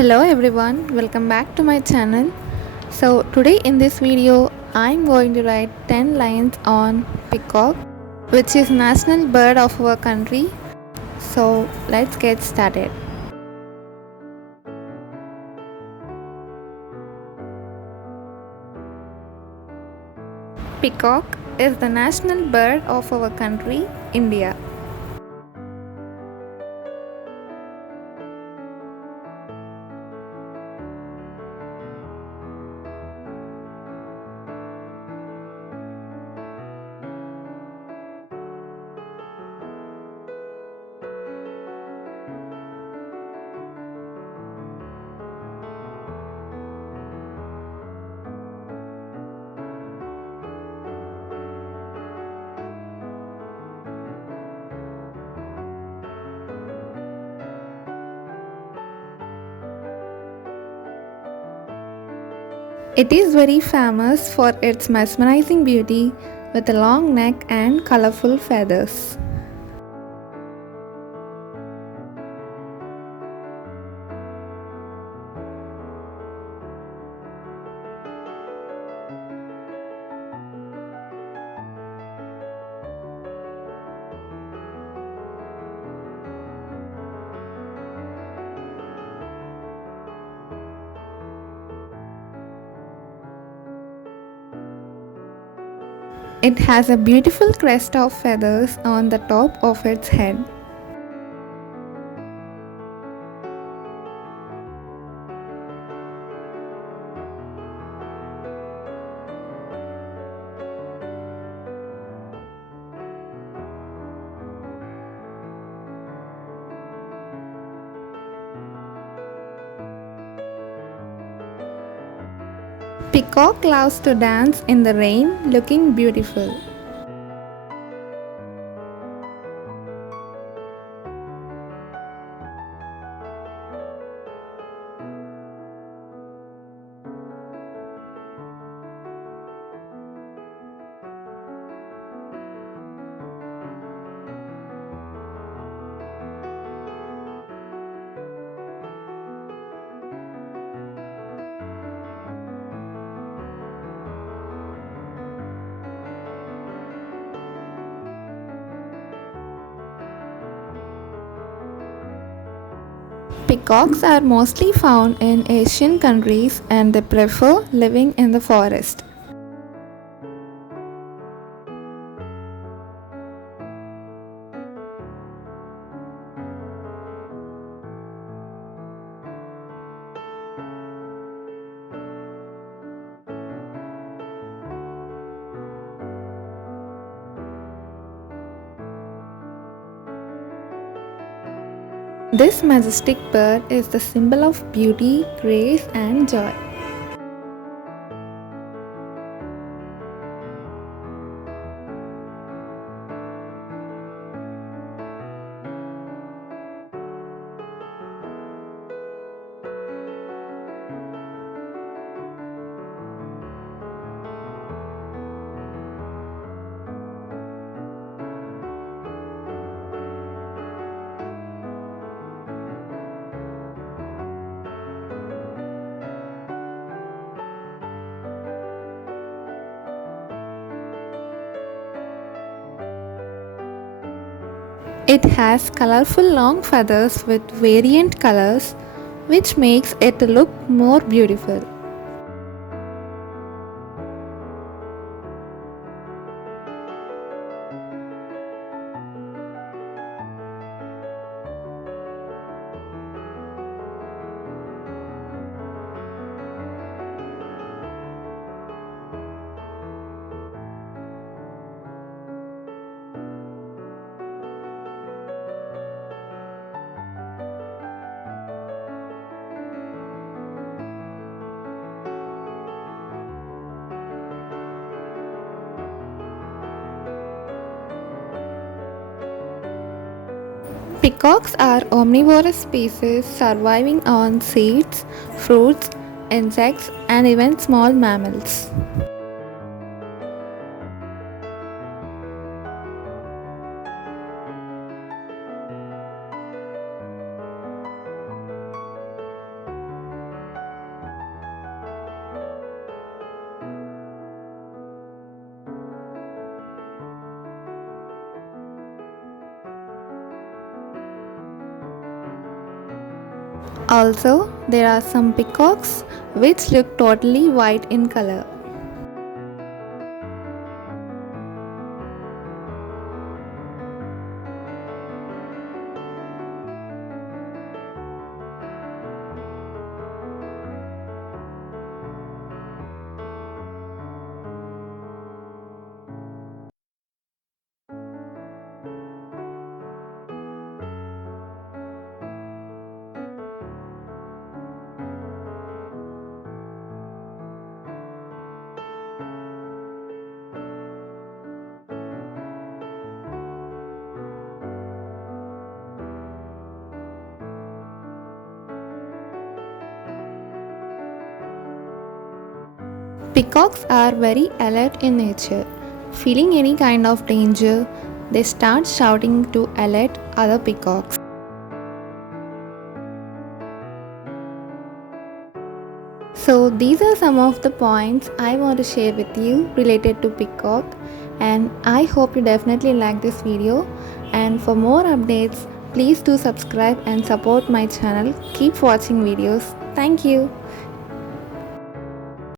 Hello everyone, welcome back to my channel. So today in this video I'm going to write 10 lines on peacock, which is national bird of our country. So let's get started. Peacock is the national bird of our country, India. It is very famous for its mesmerizing beauty with a long neck and colorful feathers. It has a beautiful crest of feathers on the top of its head. Peacock loves to dance in the rain, looking beautiful. Peacocks are mostly found in Asian countries and they prefer living in the forest. This majestic bird is the symbol of beauty, grace, and joy. It has colorful long feathers with variant colors, which makes it look more beautiful. Peacocks are omnivorous species surviving on seeds, fruits, insects, and even small mammals. Also, there are some peacocks which look totally white in color. Peacocks are very alert in nature. Feeling any kind of danger, they start shouting to alert other peacocks. So these are some of the points I want to share with you related to peacock, and I hope you definitely like this video, and for more updates please do subscribe and support my channel. Keep watching videos. Thank you.